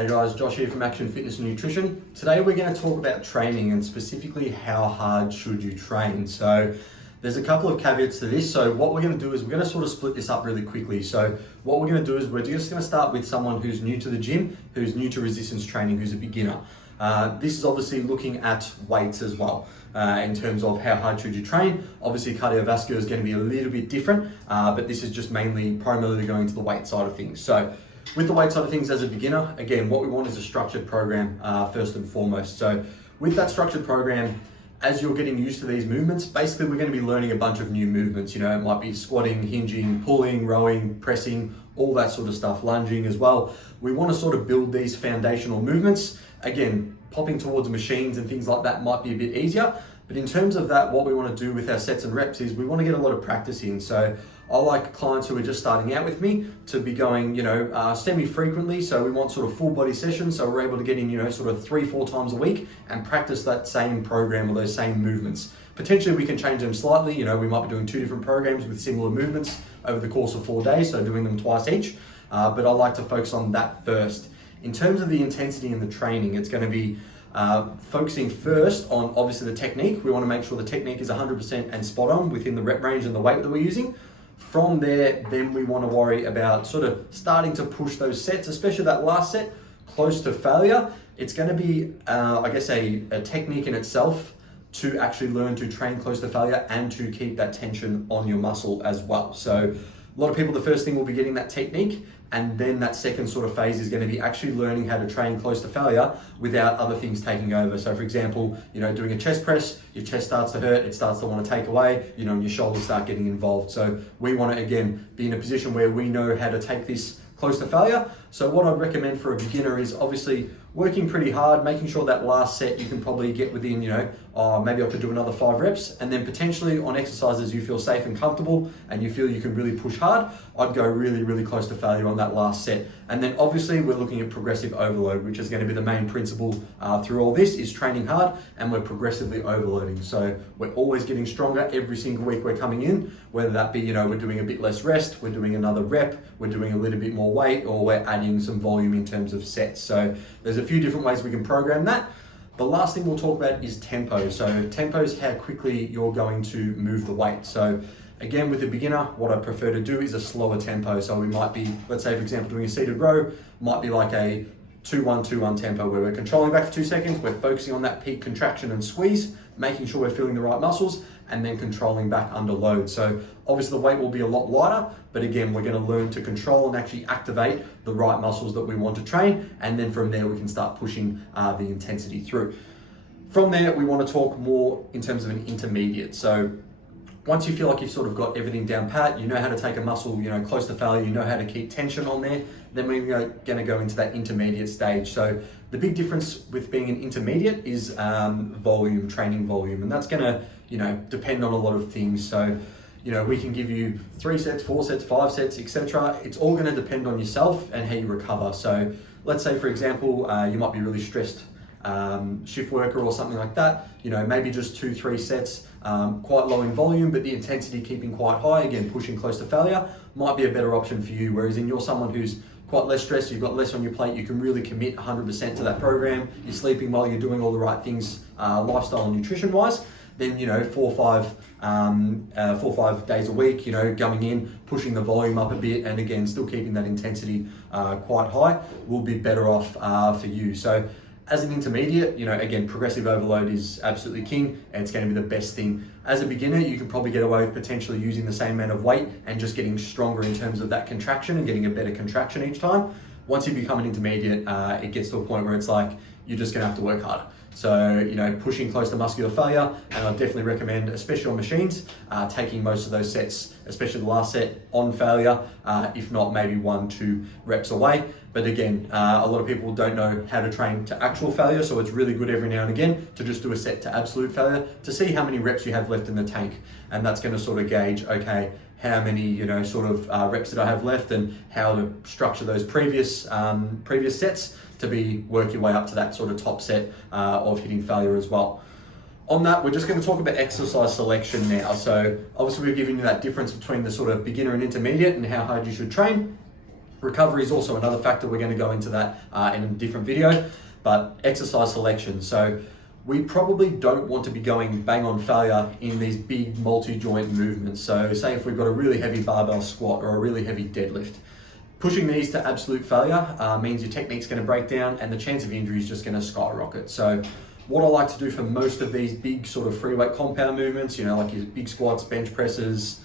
Hey guys, Josh here from Action Fitness Nutrition. Today we're going to talk about training and specifically how hard should you train. So there's a couple of caveats to this. So what we're going to do is we're going to sort of split this up really quickly. So what we're going to do is we're just going to start with someone who's new to the gym, who's new to resistance training, who's a beginner. This is obviously looking at weights as well. In terms of how hard should you train. Obviously cardiovascular is going to be a little bit different, but this is just primarily going to the weight side of things. So with the weight side of things as a beginner, again, what we want is a structured program first and foremost. So with that structured program, as you're getting used to these movements, basically we're going to be learning a bunch of new movements. You know, it might be squatting, hinging, pulling, rowing, pressing, all that sort of stuff, lunging as well. We want to sort of build these foundational movements. Again, popping towards machines and things like that might be a bit easier. But in terms of that, what we want to do with our sets and reps is we want to get a lot of practice in. So I like clients who are just starting out with me to be going, semi-frequently. So we want sort of full body sessions. So we're able to get in, sort of 3-4 times a week and practice that same program or those same movements. Potentially we can change them slightly. We might be doing 2 different programs with similar movements over the course of 4 days. So doing them twice each. But I like to focus on that first. In terms of the intensity in the training, it's going to be focusing first on obviously the technique. We want to make sure the technique is 100% and spot on within the rep range and the weight that we're using. From there, then we want to worry about sort of starting to push those sets, especially that last set, close to failure. It's going to be, a technique in itself to actually learn to train close to failure and to keep that tension on your muscle as well. So a lot of people, the first thing will be getting that technique, and then that second sort of phase is going to be actually learning how to train close to failure without other things taking over. So for example, doing a chest press, your chest starts to hurt, it starts to want to take away, and your shoulders start getting involved. So we want to, again, be in a position where we know how to take this close to failure. So what I'd recommend for a beginner is obviously working pretty hard, making sure that last set you can probably get within, maybe I could do another 5 reps, and then potentially on exercises you feel safe and comfortable and you feel you can really push hard, I'd go really, really close to failure on that last set. And then obviously we're looking at progressive overload, which is going to be the main principle through all this, is training hard and we're progressively overloading. So we're always getting stronger every single week we're coming in, whether that be, we're doing a bit less rest, we're doing another rep, we're doing a little bit more weight, or we're adding some volume in terms of sets. So there's a few different ways we can program that. The last thing we'll talk about is tempo. So tempo is how quickly you're going to move the weight. So again, with a beginner, what I prefer to do is a slower tempo. So we might be, let's say for example, doing a seated row, might be like a 2-1-2-1 tempo where we're controlling back for 2 seconds, we're focusing on that peak contraction and squeeze, making sure we're feeling the right muscles, and then controlling back under load. So obviously the weight will be a lot lighter, but again, we're going to learn to control and actually activate the right muscles that we want to train. And then from there, we can start pushing the intensity through. From there, we want to talk more in terms of an intermediate. So once you feel like you've sort of got everything down pat, you know how to take a muscle, close to failure, you know how to keep tension on there, then we're going to go into that intermediate stage. So the big difference with being an intermediate is volume, training volume, and that's going to, depend on a lot of things. So, we can give you 3 sets, 4 sets, 5 sets, etc. It's all going to depend on yourself and how you recover. So let's say, for example, you might be really stressed shift worker or something like that, maybe just 2-3 sets, quite low in volume, but the intensity keeping quite high, again, pushing close to failure, might be a better option for you. Whereas you're someone who's quite less stressed, you've got less on your plate, you can really commit 100% to that program, you're sleeping well, you're doing all the right things, lifestyle and nutrition wise, then 4 or 5 days a week, going in, pushing the volume up a bit, and again, still keeping that intensity quite high, will be better off for you. So as an intermediate, again, progressive overload is absolutely king, and it's going to be the best thing. As a beginner, you can probably get away with potentially using the same amount of weight and just getting stronger in terms of that contraction and getting a better contraction each time. Once you become an intermediate, it gets to a point where it's like, you're just going to have to work harder. So, pushing close to muscular failure, and I definitely recommend, especially on machines, taking most of those sets, especially the last set, on failure, if not maybe 1-2 reps away. But again, a lot of people don't know how to train to actual failure, so it's really good every now and again to just do a set to absolute failure to see how many reps you have left in the tank. And that's going to sort of gauge, okay, how many reps that I have left, and how to structure those previous sets to work your way up to that sort of top set of hitting failure as well. On that, we're just going to talk about exercise selection now. So obviously we've given you that difference between the sort of beginner and intermediate and how hard you should train. Recovery is also another factor. We're going to go into that in a different video, but exercise selection. So we probably don't want to be going bang on failure in these big multi-joint movements. So say if we've got a really heavy barbell squat or a really heavy deadlift, pushing these to absolute failure means your technique's going to break down and the chance of injury is just going to skyrocket. So what I like to do for most of these big sort of free weight compound movements, you know, like your big squats, bench presses,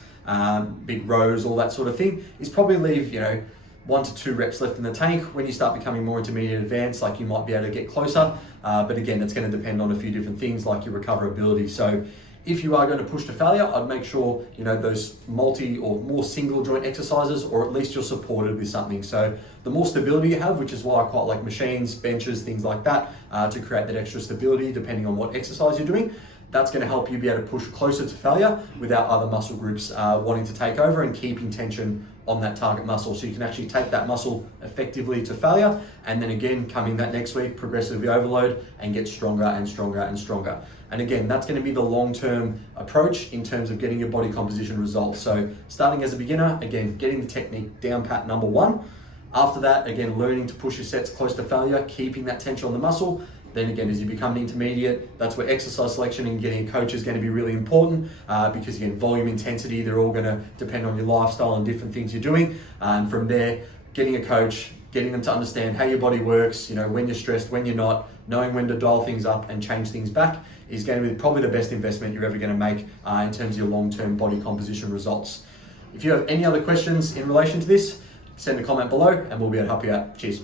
big rows, all that sort of thing, is probably leave, you know, 1 to 2 reps left in the tank. When you start becoming more intermediate advanced, like you might be able to get closer. But again, it's going to depend on a few different things like your recoverability. So if you are going to push to failure, I'd make sure, you know, those multi or more single joint exercises, or at least you're supported with something. So the more stability you have, which is why I quite like machines, benches, things like that, to create that extra stability depending on what exercise you're doing. That's going to help you be able to push closer to failure without other muscle groups wanting to take over and keeping tension on that target muscle. So you can actually take that muscle effectively to failure, and then again, coming that next week, progressively overload and get stronger and stronger and stronger. And again, that's going to be the long-term approach in terms of getting your body composition results. So starting as a beginner, again, getting the technique down pat, number 1. After that, again, learning to push your sets close to failure, keeping that tension on the muscle. Then again, as you become an intermediate, that's where exercise selection and getting a coach is going to be really important because again, volume, intensity, they're all going to depend on your lifestyle and different things you're doing. And from there, getting a coach, getting them to understand how your body works, you know, when you're stressed, when you're not, knowing when to dial things up and change things back is going to be probably the best investment you're ever going to make in terms of your long-term body composition results. If you have any other questions in relation to this, send a comment below and we'll be able to help you out. Cheers.